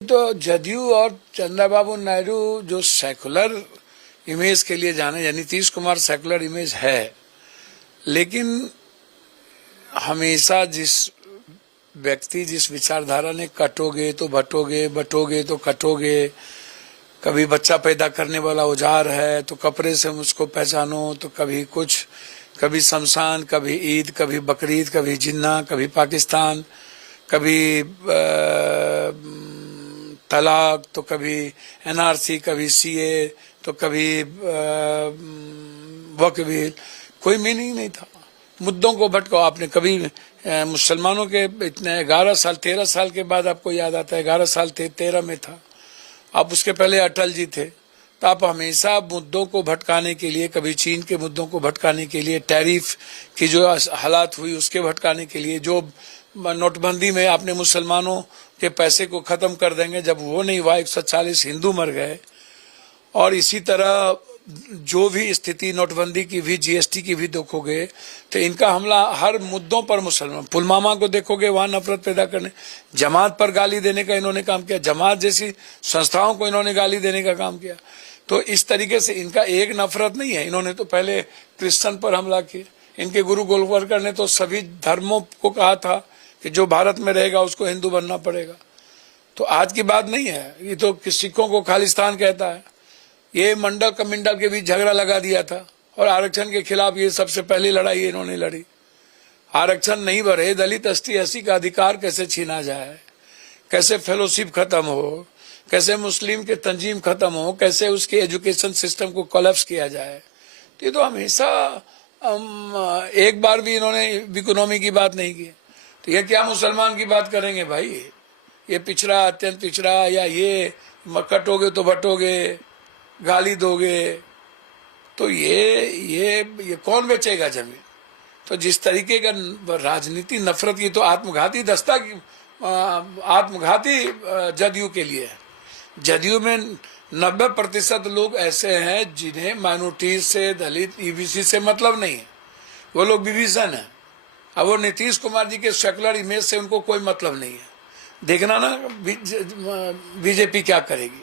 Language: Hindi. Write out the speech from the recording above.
तो जदयू और चंद्रबाबू नायडू जो सेकुलर इमेज के लिए जाने, यानी नीतीश कुमार सेकुलर इमेज है, लेकिन हमेशा जिस व्यक्ति जिस विचारधारा ने कटोगे तो बटोगे, बटोगे तो कटोगे, कभी बच्चा पैदा करने वाला औजार है तो कपड़े से मुझको पहचानो, तो कभी कुछ, कभी शमशान, कभी ईद, कभी बकरीद, कभी जिन्ना, कभी पाकिस्तान, कभी तलाक, तो कभी एनआरसी, कभी सीए, तो कभी वक्फ बिल। कोई मीनिंग नहीं था। मुद्दों को भटकाओ। आपने कभी मुसलमानों के इतने 11 साल 13 साल के बाद आपको याद आता है, 11 साल थे, 13 में था आप, उसके पहले अटल जी थे, तो आप हमेशा मुद्दों को भटकाने के लिए, कभी चीन के मुद्दों को भटकाने के लिए, टैरिफ की जो हालात हुई उसके भटकाने के लिए, जो नोटबंदी में आपने मुसलमानों के पैसे को खत्म कर देंगे, जब वो नहीं हुआ 140 हिंदू मर गए। और इसी तरह जो भी स्थिति नोटबंदी की भी, जीएसटी की भी देखोगे तो इनका हमला हर मुद्दों पर मुसलमान। पुलवामा को देखोगे, वहां नफरत पैदा करने, जमात पर गाली देने का इन्होंने काम किया, जमात जैसी संस्थाओं को इन्होंने गाली देने का काम किया। तो इस तरीके से इनका एक नफरत नहीं है। इन्होंने तो पहले क्रिश्चियन पर हमला किया। इनके गुरु गोलवलकर ने तो सभी धर्मों को कहा था कि जो भारत में रहेगा उसको हिंदू बनना पड़ेगा। तो आज की बात नहीं है, ये तो सिखों को खालिस्तान कहता है। ये मंडल कमिंडल के बीच झगड़ा लगा दिया था, और आरक्षण के खिलाफ ये सबसे पहली लड़ाई इन्होंने लड़ी। आरक्षण नहीं बढ़े, दलित एसटी एससी का अधिकार कैसे छीना जाए, कैसे फेलोशिप खत्म हो, कैसे मुस्लिम के तंजीम खत्म हो, कैसे उसके एजुकेशन सिस्टम को कोलैप्स किया जाए। तो ये तो हमेशा एक बार भी इन्होंने इकोनॉमी की बात नहीं की। तो ये क्या मुसलमान की बात करेंगे भाई? ये पिछड़ा, अत्यंत पिछड़ा, या ये कटोगे तो बटोगे, गाली दोगे, तो ये कौन बेचेगा जमीन? तो जिस तरीके का राजनीति नफरत की, तो आत्मघाती दस्ता की, आत्मघाती जदयू के लिए है। जदयू में 90% लोग ऐसे हैं जिन्हें माइनॉरिटी से, दलित, ईबीसी से मतलब नहीं है। वो लोग विभीषण है। अब वो नीतीश कुमार जी के सेकुलर इमेज से उनको कोई मतलब नहीं है। देखना ना बीजेपी क्या करेगी।